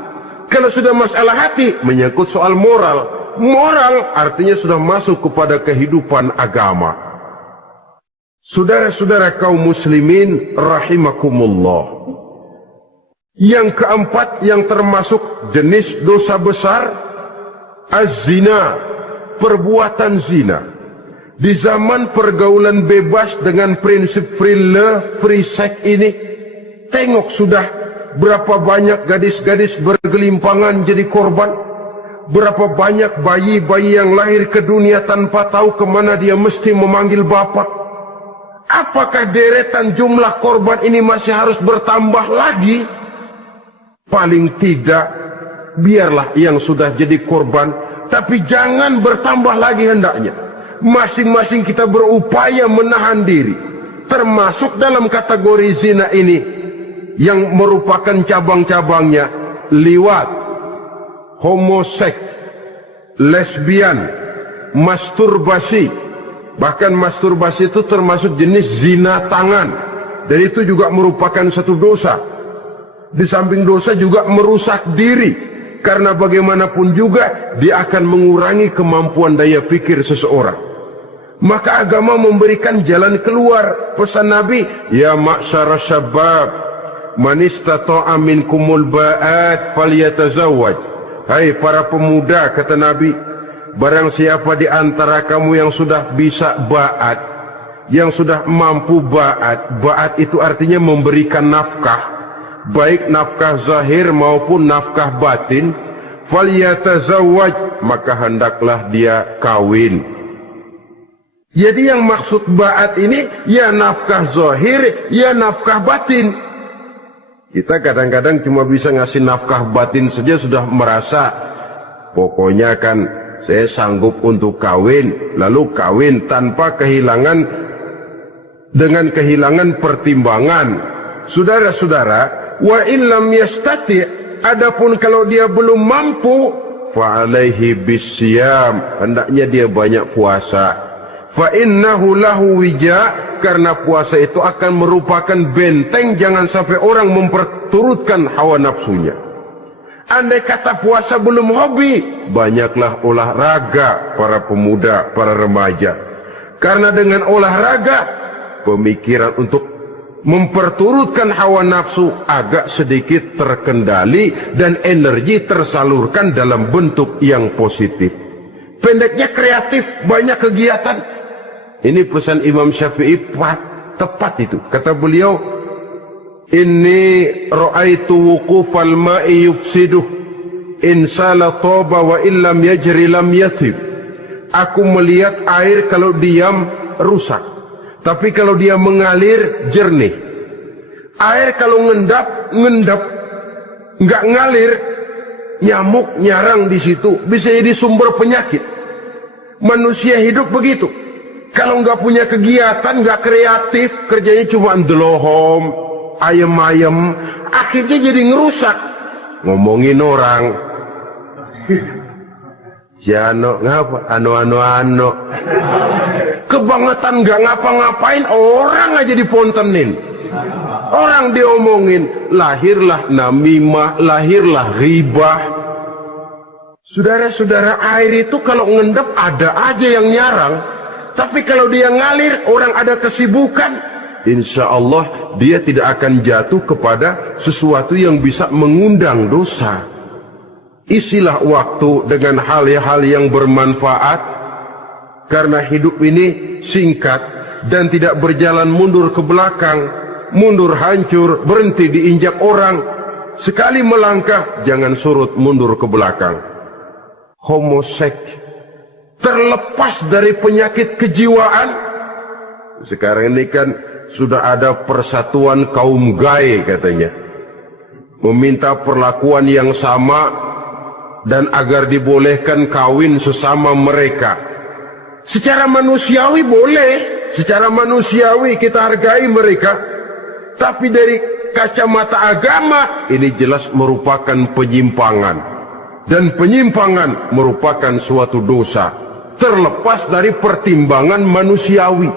Kalau sudah masalah hati, menyangkut soal moral. Moral artinya sudah masuk kepada kehidupan agama. Saudara-saudara kaum muslimin rahimakumullah. Yang keempat yang termasuk jenis dosa besar, az-zina, perbuatan zina. Di zaman pergaulan bebas dengan prinsip free love, free sex ini, tengok sudah berapa banyak gadis-gadis bergelimpangan jadi korban. Berapa banyak bayi-bayi yang lahir ke dunia tanpa tahu kemana dia mesti memanggil bapak? Apakah deretan jumlah korban ini masih harus bertambah lagi? Paling tidak, biarlah yang sudah jadi korban, tapi jangan bertambah lagi hendaknya. Masing-masing kita berupaya menahan diri, termasuk dalam kategori zina ini, yang merupakan cabang-cabangnya liwat, homoseks, lesbian, masturbasi. Bahkan masturbasi itu termasuk jenis zina tangan, dan itu juga merupakan satu dosa. Di samping dosa juga merusak diri, karena bagaimanapun juga dia akan mengurangi kemampuan daya pikir seseorang. Maka agama memberikan jalan keluar. Pesan Nabi, ya ma'syara syabab, man istata'a minkumul ba'at falyatazawwaj. Hai para pemuda, kata Nabi, barang siapa di antara kamu yang sudah bisa ba'at, yang sudah mampu ba'at. Ba'at itu artinya memberikan nafkah, baik nafkah zahir maupun nafkah batin. Falyatazawwaj, maka hendaklah dia kawin. Jadi yang maksud ba'at ini, ya nafkah zahir, ya nafkah batin. Kita kadang-kadang cuma bisa ngasih nafkah batin saja sudah merasa, pokoknya kan saya sanggup untuk kawin, lalu kawin tanpa kehilangan, dengan kehilangan pertimbangan. Saudara-saudara, wa in lam yastati', adapun kalau dia belum mampu, fa alaihi bisyam, hendaknya dia banyak puasa. Fa innahu lahu wija, karena puasa itu akan merupakan benteng jangan sampai orang memperturutkan hawa nafsunya. Andai kata puasa belum hobi, banyaklah olahraga para pemuda, para remaja. Karena dengan olahraga, pemikiran untuk memperturutkan hawa nafsu agak sedikit terkendali dan energi tersalurkan dalam bentuk yang positif. Pendeknya kreatif, banyak kegiatan. Ini pesan Imam Syafi'i tepat itu. Kata beliau, inni ra'aitu wuqufal ma'i yufsiduh, in sala taba wa illam yajri lam yatib. Aku melihat air kalau diam rusak, tapi kalau dia mengalir jernih. Air kalau ngendap, nggak ngalir, nyamuk nyarang di situ, bisa jadi sumber penyakit. Manusia hidup begitu. Kalau nggak punya kegiatan, nggak kreatif, kerjanya cuma ndelohom, ayem-ayem, akhirnya jadi ngerusak. Ngomongin orang, Jano ngapa? Ano. Kebangetan nggak ngapa-ngapain, orang aja dipontenin. Orang diomongin, lahirlah namimah, lahirlah ghibah. Saudara-saudara, air itu kalau ngendap ada aja yang nyarang. Tapi kalau dia ngalir, orang ada kesibukan, insya Allah dia tidak akan jatuh kepada sesuatu yang bisa mengundang dosa. Isilah waktu dengan hal-hal yang bermanfaat, karena hidup ini singkat dan tidak berjalan mundur ke belakang, mundur hancur, berhenti diinjak orang. Sekali melangkah, jangan surut mundur ke belakang. Homoseks, terlepas dari penyakit kejiwaan. Sekarang ini kan sudah ada persatuan kaum gay katanya, meminta perlakuan yang sama dan agar dibolehkan kawin sesama mereka. Secara manusiawi boleh, secara manusiawi kita hargai mereka, tapi dari kacamata agama ini jelas merupakan penyimpangan, dan penyimpangan merupakan suatu dosa terlepas dari pertimbangan manusiawi.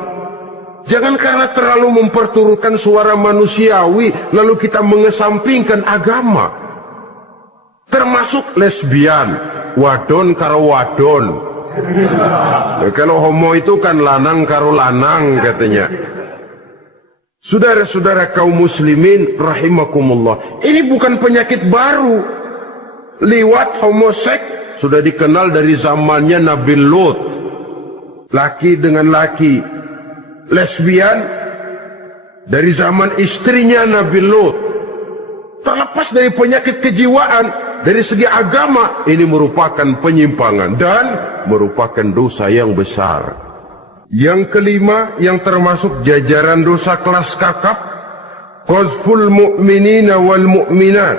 Jangan karena terlalu memperturutkan suara manusiawi lalu kita mengesampingkan agama. Termasuk lesbian, wadon karo wadon. Kalau homo itu kan lanang karo lanang katanya. Saudara-saudara kaum muslimin rahimakumullah, ini bukan penyakit baru. Liwat, homoseks sudah dikenal dari zamannya Nabi Lut, laki dengan laki. Lesbian dari zaman istrinya Nabi Lut. Terlepas dari penyakit kejiwaan, dari segi agama ini merupakan penyimpangan dan merupakan dosa yang besar. Yang kelima, yang termasuk jajaran dosa kelas kakap, qazful mu'minina wal mu'minat,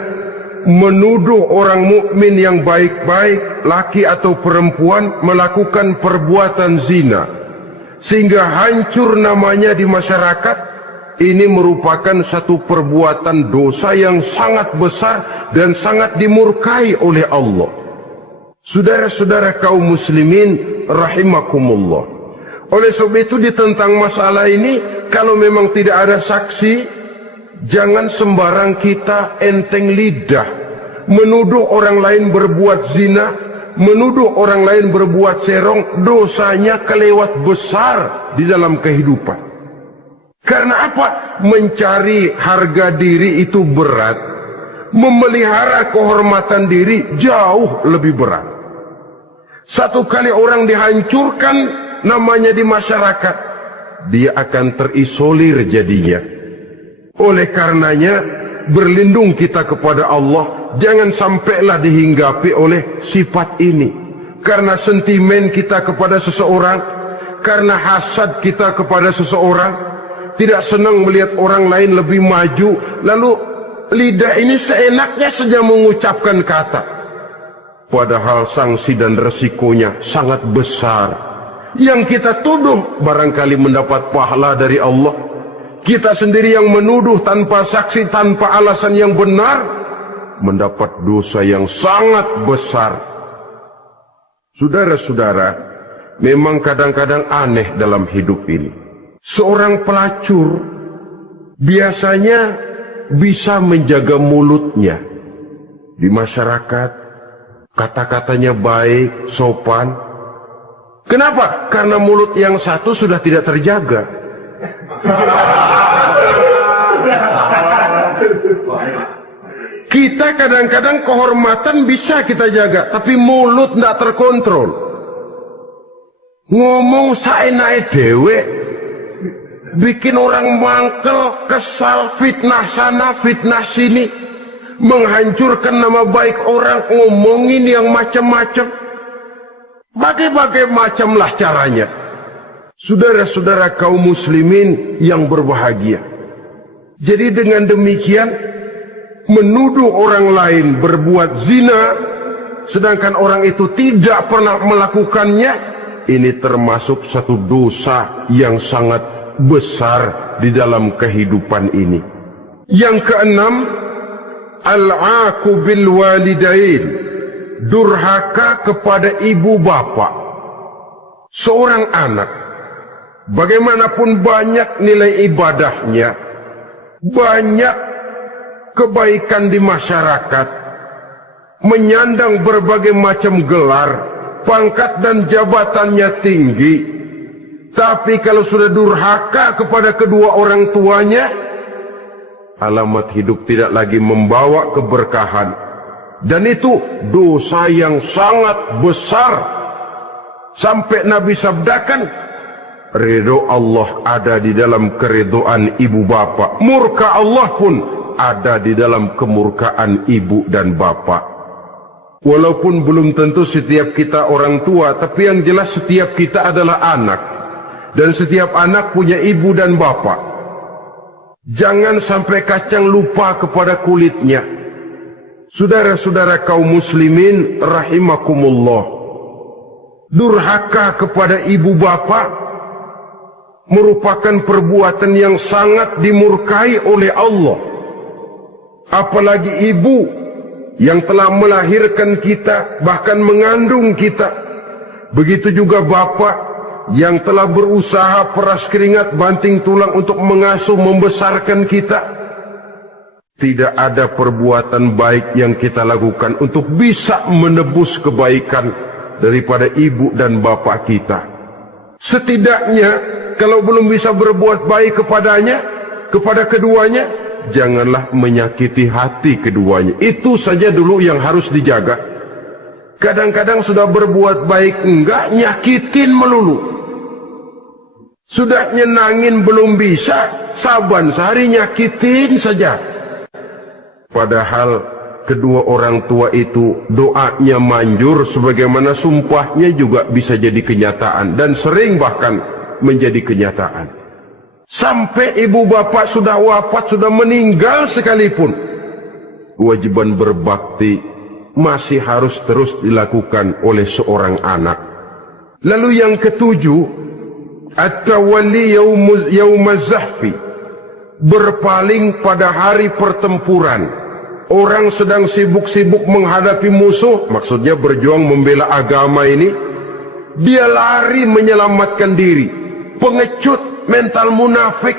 menuduh orang mukmin yang baik-baik, laki atau perempuan, melakukan perbuatan zina sehingga hancur namanya di masyarakat. Ini merupakan satu perbuatan dosa yang sangat besar dan sangat dimurkai oleh Allah. Saudara-saudara kaum muslimin rahimakumullah. Oleh sebab itu tentang masalah ini, kalau memang tidak ada saksi, jangan sembarang kita enteng lidah menuduh orang lain berbuat zina, menuduh orang lain berbuat serong. Dosanya kelewat besar di dalam kehidupan. Karena apa? Mencari harga diri itu berat, memelihara kehormatan diri jauh lebih berat. Satu kali orang dihancurkan namanya di masyarakat, dia akan terisolir jadinya. Oleh karenanya, berlindung kita kepada Allah, jangan sampailah dihinggapi oleh sifat ini. Karena sentimen kita kepada seseorang, karena hasad kita kepada seseorang, tidak senang melihat orang lain lebih maju, lalu lidah ini seenaknya saja mengucapkan kata. Padahal sanksi dan resikonya sangat besar. Yang kita tuduh barangkali mendapat pahala dari Allah. Kita sendiri yang menuduh tanpa saksi, tanpa alasan yang benar, mendapat dosa yang sangat besar. Saudara-saudara, memang kadang-kadang aneh dalam hidup ini. Seorang pelacur biasanya bisa menjaga mulutnya di masyarakat, kata-katanya baik, sopan. Kenapa? Karena mulut yang satu sudah tidak terjaga. Kita kadang-kadang kehormatan bisa kita jaga, tapi mulut tidak terkontrol. Ngomong saenake dhewe, bikin orang mangkel, kesal, fitnah sana, fitnah sini, menghancurkan nama baik orang, ngomongin yang macam-macam. Bagai-bagai macamlah caranya. Saudara-saudara kaum muslimin yang berbahagia. Jadi dengan demikian, menuduh orang lain berbuat zina, sedangkan orang itu tidak pernah melakukannya, ini termasuk satu dosa yang sangat besar di dalam kehidupan ini. Yang keenam, al-'aqu bil walidain, durhaka kepada ibu bapak. Seorang anak, bagaimanapun banyak nilai ibadahnya, banyak kebaikan di masyarakat, menyandang berbagai macam gelar, pangkat dan jabatannya tinggi, tapi kalau sudah durhaka kepada kedua orang tuanya, alamat hidup tidak lagi membawa keberkahan. Dan itu dosa yang sangat besar. Sampai Nabi sabdakan, ridho Allah ada di dalam keridhoan ibu bapa. Murka Allah pun ada di dalam kemurkaan ibu dan bapa. Walaupun belum tentu setiap kita orang tua, tapi yang jelas setiap kita adalah anak. Dan setiap anak punya ibu dan bapak. Jangan sampai kacang lupa kepada kulitnya. Saudara-saudara kaum muslimin rahimakumullah, durhaka kepada ibu bapak merupakan perbuatan yang sangat dimurkai oleh Allah. Apalagi ibu yang telah melahirkan kita, bahkan mengandung kita. Begitu juga bapak yang telah berusaha peras keringat banting tulang untuk mengasuh membesarkan kita. Tidak ada perbuatan baik yang kita lakukan untuk bisa menebus kebaikan daripada ibu dan bapak kita. Setidaknya kalau belum bisa berbuat baik kepadanya, kepada keduanya, janganlah menyakiti hati keduanya. Itu saja dulu yang harus dijaga. Kadang-kadang sudah berbuat baik enggak, nyakitin melulu. Sudah nyenangin belum bisa, saban sehari nyakitin saja. Padahal kedua orang tua itu doanya manjur sebagaimana sumpahnya juga bisa jadi kenyataan dan sering bahkan menjadi kenyataan. Sampai ibu bapak sudah wafat, sudah meninggal sekalipun, kewajiban berbakti masih harus terus dilakukan oleh seorang anak. Lalu yang ketujuh, at-tawalli yaumaz zahfi, berpaling pada hari pertempuran. Orang sedang sibuk-sibuk menghadapi musuh, maksudnya berjuang membela agama ini, dia lari menyelamatkan diri. Pengecut, mental munafik.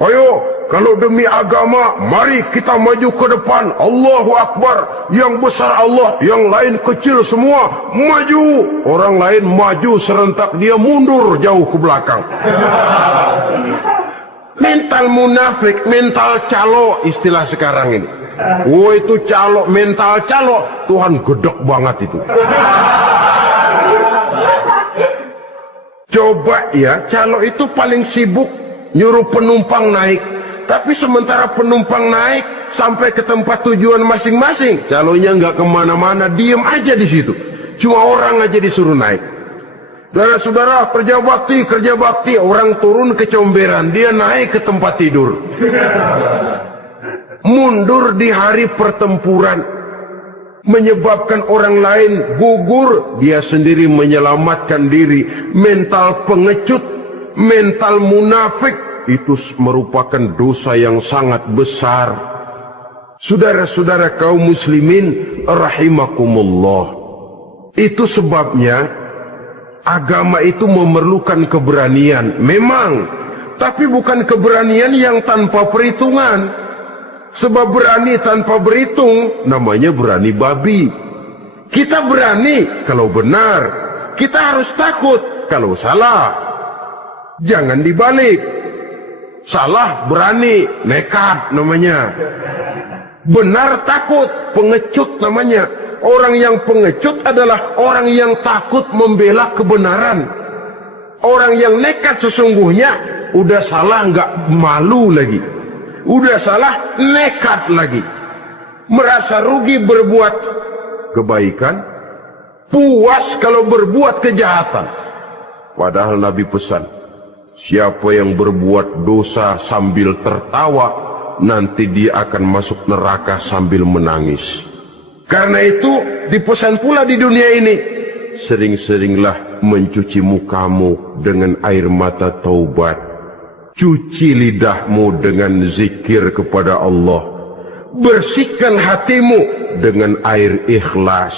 Ayo, kalau demi agama, mari kita maju ke depan. Allahu Akbar. Yang besar Allah, yang lain kecil semua. Maju. Orang lain maju serentak, dia mundur jauh ke belakang. Mental munafik, mental calo istilah sekarang ini. Oh itu calo, mental calo. Tuhan gedek banget itu. Coba ya, calo itu paling sibuk nyuruh penumpang naik. Tapi sementara penumpang naik sampai ke tempat tujuan masing-masing, calonya nggak kemana-mana, diem aja di situ. Cuma orang aja disuruh naik. Saudara-saudara, kerja bakti, orang turun ke comberan, dia naik ke tempat tidur. Mundur di hari pertempuran, menyebabkan orang lain gugur, dia sendiri menyelamatkan diri. Mental pengecut, mental munafik, itu merupakan dosa yang sangat besar. Saudara-saudara kaum muslimin rahimakumullah, itu sebabnya agama itu memerlukan keberanian, memang, tapi bukan keberanian yang tanpa perhitungan. Sebab berani tanpa berhitung namanya berani babi. Kita berani kalau benar, kita harus takut kalau salah. Jangan dibalik. Salah berani, nekat namanya. Benar takut, pengecut namanya. Orang yang pengecut adalah orang yang takut membela kebenaran. Orang yang nekat sesungguhnya udah salah nggak malu lagi. Udah salah, nekat lagi. Merasa rugi berbuat kebaikan, puas kalau berbuat kejahatan. Padahal Nabi pesan, siapa yang berbuat dosa sambil tertawa, nanti dia akan masuk neraka sambil menangis. Karena itu, dipesan pula di dunia ini, sering-seringlah mencuci mukamu dengan air mata taubat. Cuci lidahmu dengan zikir kepada Allah. Bersihkan hatimu dengan air ikhlas.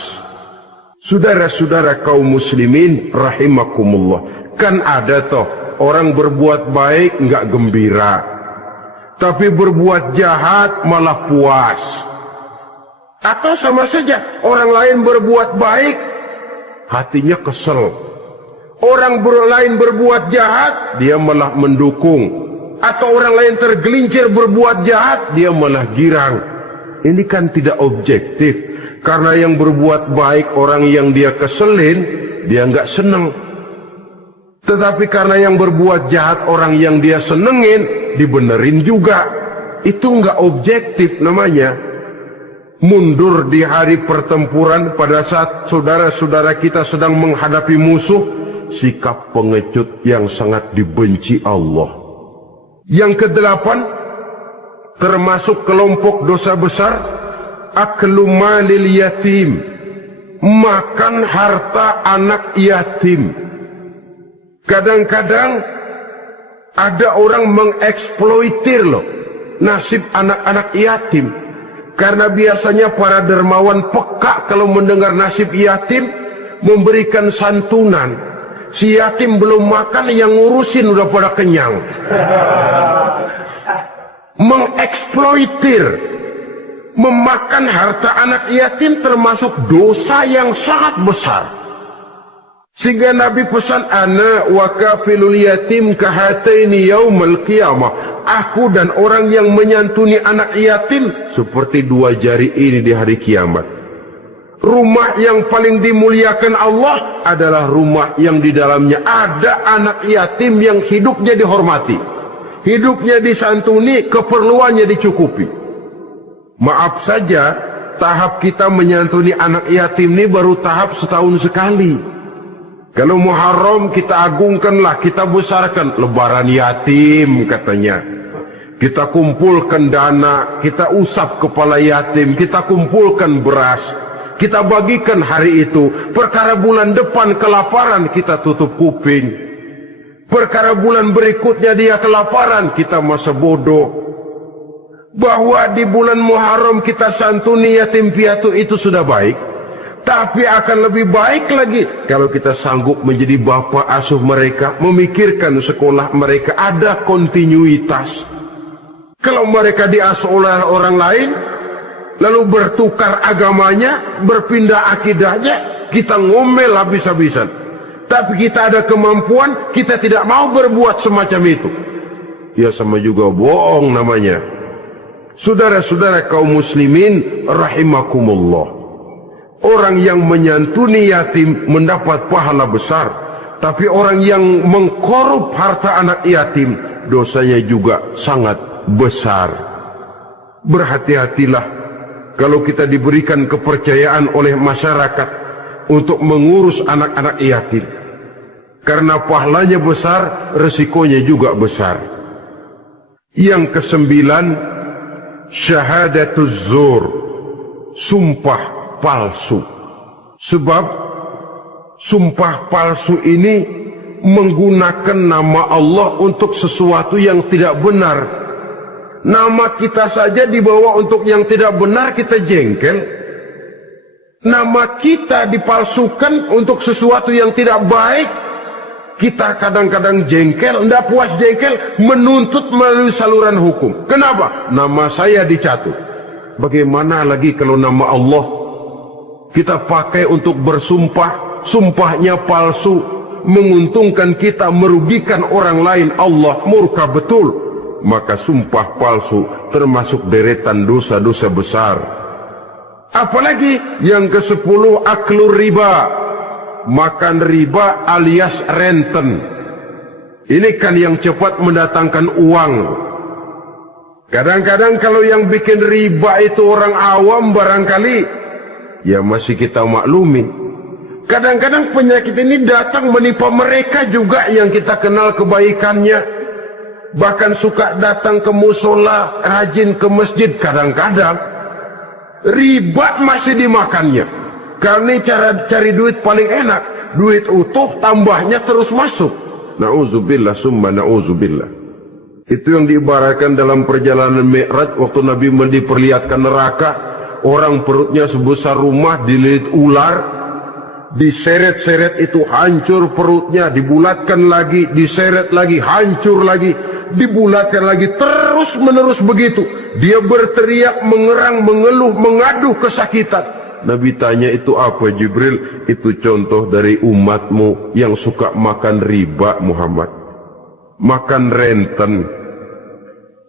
Saudara-saudara kaum muslimin rahimakumullah, kan ada toh orang berbuat baik nggak gembira, tapi berbuat jahat malah puas. Atau sama saja, orang lain berbuat baik, hatinya kesel. Orang lain berbuat jahat, dia malah mendukung. Atau orang lain tergelincir berbuat jahat, dia malah girang. Ini kan tidak objektif. Karena yang berbuat baik, orang yang dia keselin, dia nggak seneng. Tetapi karena yang berbuat jahat, orang yang dia senengin, dibenerin juga. Itu nggak objektif namanya. Mundur di hari pertempuran pada saat saudara-saudara kita sedang menghadapi musuh, sikap pengecut yang sangat dibenci Allah. Yang kedelapan, termasuk kelompok dosa besar, aklu malil yatim, makan harta anak yatim. Kadang-kadang ada orang mengeksploitir loh nasib anak-anak yatim. Karena biasanya para dermawan peka kalau mendengar nasib yatim, memberikan santunan. Si yatim belum makan, yang ngurusin udah pada kenyang. Mengeksploitir, memakan harta anak yatim termasuk dosa yang sangat besar. Sehingga Nabi pesan, ana wa kafilul yatim kahataini yaumal qiyamah. Aku dan orang yang menyantuni anak yatim seperti dua jari ini di hari kiamat. Rumah yang paling dimuliakan Allah adalah rumah yang di dalamnya ada anak yatim yang hidupnya dihormati, hidupnya disantuni, keperluannya dicukupi. Maaf saja, tahap kita menyantuni anak yatim ini baru tahap setahun sekali. Kalau Muharram kita agungkanlah, kita besarkan. Lebaran yatim katanya. Kita kumpulkan dana, kita usap kepala yatim, kita kumpulkan beras, kita bagikan hari itu. Perkara bulan depan kelaparan, kita tutup kuping. Perkara bulan berikutnya dia kelaparan, kita masa bodoh. Bahwa di bulan Muharram kita santuni yatim piatu itu sudah baik. Tapi akan lebih baik lagi kalau kita sanggup menjadi bapa asuh mereka, memikirkan sekolah mereka, ada kontinuitas. Kalau mereka diasuh oleh orang lain, lalu bertukar agamanya, berpindah akidahnya, kita ngomel habis-habisan. Tapi kita ada kemampuan, kita tidak mau berbuat semacam itu. Ya sama juga bohong namanya. Saudara-saudara kaum muslimin rahimakumullah. Orang yang menyantuni yatim mendapat pahala besar. Tapi orang yang mengkorup harta anak yatim, dosanya juga sangat besar. Berhati-hatilah kalau kita diberikan kepercayaan oleh masyarakat untuk mengurus anak-anak yatim. Karena pahalanya besar, resikonya juga besar. Yang kesembilan, syahadatuz zur, sumpah palsu. Sebab sumpah palsu ini menggunakan nama Allah untuk sesuatu yang tidak benar. Nama kita saja dibawa untuk yang tidak benar, kita jengkel. Nama kita dipalsukan untuk sesuatu yang tidak baik, kita kadang-kadang jengkel. Tidak puas jengkel, menuntut melalui saluran hukum. Kenapa? Nama saya dicatut. Bagaimana lagi kalau nama Allah kita pakai untuk bersumpah, sumpahnya palsu, menguntungkan kita, merugikan orang lain, Allah murka betul. Maka sumpah palsu termasuk deretan dosa-dosa besar. Apalagi yang ke-10, aklur riba, makan riba alias renten. Ini kan yang cepat mendatangkan uang. Kadang-kadang kalau yang bikin riba itu orang awam barangkali, ya masih kita maklumi. Kadang-kadang penyakit ini datang menimpa mereka juga yang kita kenal kebaikannya. Bahkan suka datang ke musola, rajin ke masjid. Kadang-kadang riba masih dimakannya. Karena cara cari duit paling enak. Duit utuh, tambahnya terus masuk. Na'udzubillah summa na'udzubillah. Itu yang diibaratkan dalam perjalanan Mi'raj. Waktu Nabi diperlihatkan neraka. Orang perutnya sebesar rumah, dililit ular. Diseret-seret itu hancur perutnya. Dibulatkan lagi, diseret lagi, hancur lagi. Dibulatkan lagi, terus menerus begitu. Dia berteriak, mengerang, mengeluh, mengaduh kesakitan. Nabi tanya, itu apa Jibril? Itu contoh dari umatmu yang suka makan riba Muhammad, makan renten.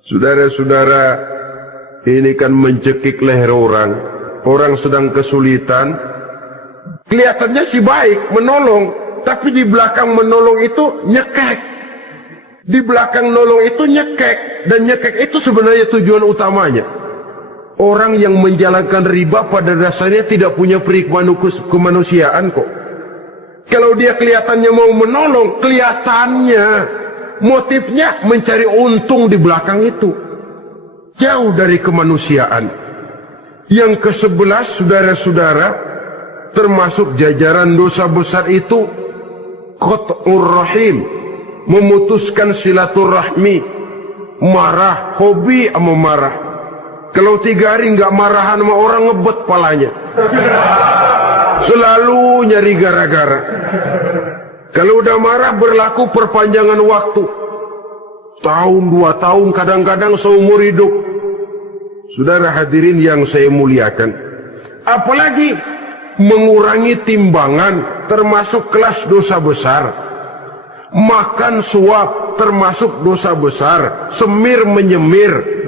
Saudara-saudara, ini kan mencekik leher orang. Orang sedang kesulitan, kelihatannya sih baik, menolong. Tapi di belakang menolong itu nyekek. Di belakang nolong itu nyekek. Dan nyekek itu sebenarnya tujuan utamanya. Orang yang menjalankan riba pada dasarnya tidak punya kemanusiaan kok. Kalau dia kelihatannya mau menolong, kelihatannya motifnya mencari untung di belakang itu. Jauh dari kemanusiaan. Yang ke-11, saudara-saudara, termasuk jajaran dosa besar itu qat'ur rahim, memutuskan silaturahmi. Marah, hobi sama marah. Kalau 3 hari nggak marahan sama orang, ngebet palanya. Selalu nyari gara-gara. Kalau udah marah berlaku perpanjangan waktu. Tahun, 2 tahun, kadang-kadang seumur hidup. Saudara hadirin yang saya muliakan. Apalagi mengurangi timbangan termasuk kelas dosa besar. Makan suap termasuk dosa besar. Semir menyemir